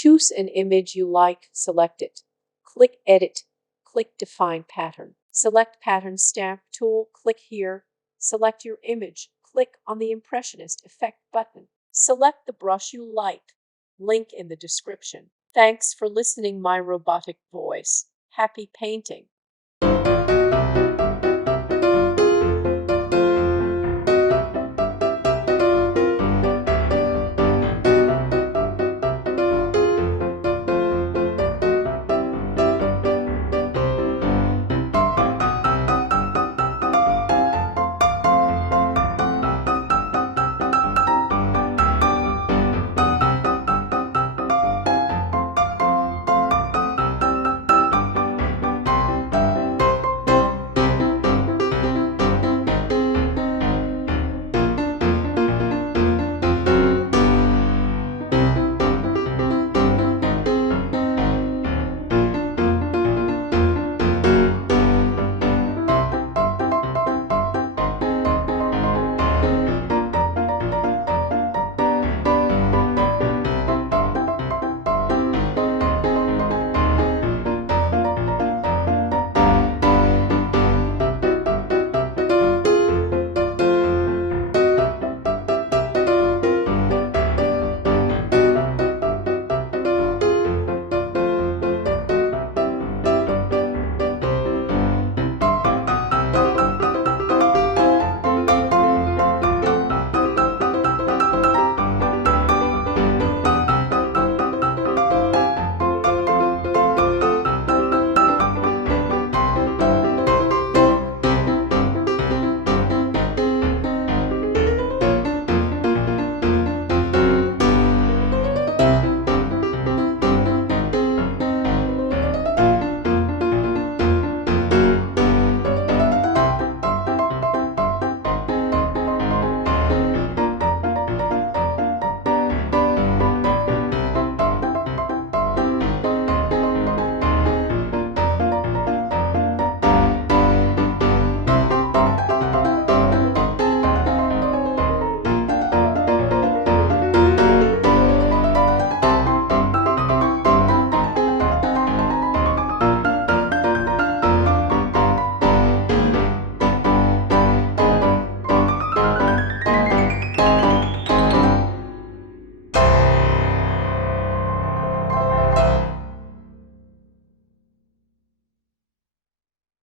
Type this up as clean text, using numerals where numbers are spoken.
Choose an image you like, select it. Click Edit, click Define Pattern. Select Pattern Stamp tool, click here. Select your image, click on the Impressionist Effect button. Select the brush you like. Link in the description. Thanks for listening, my robotic voice. Happy painting!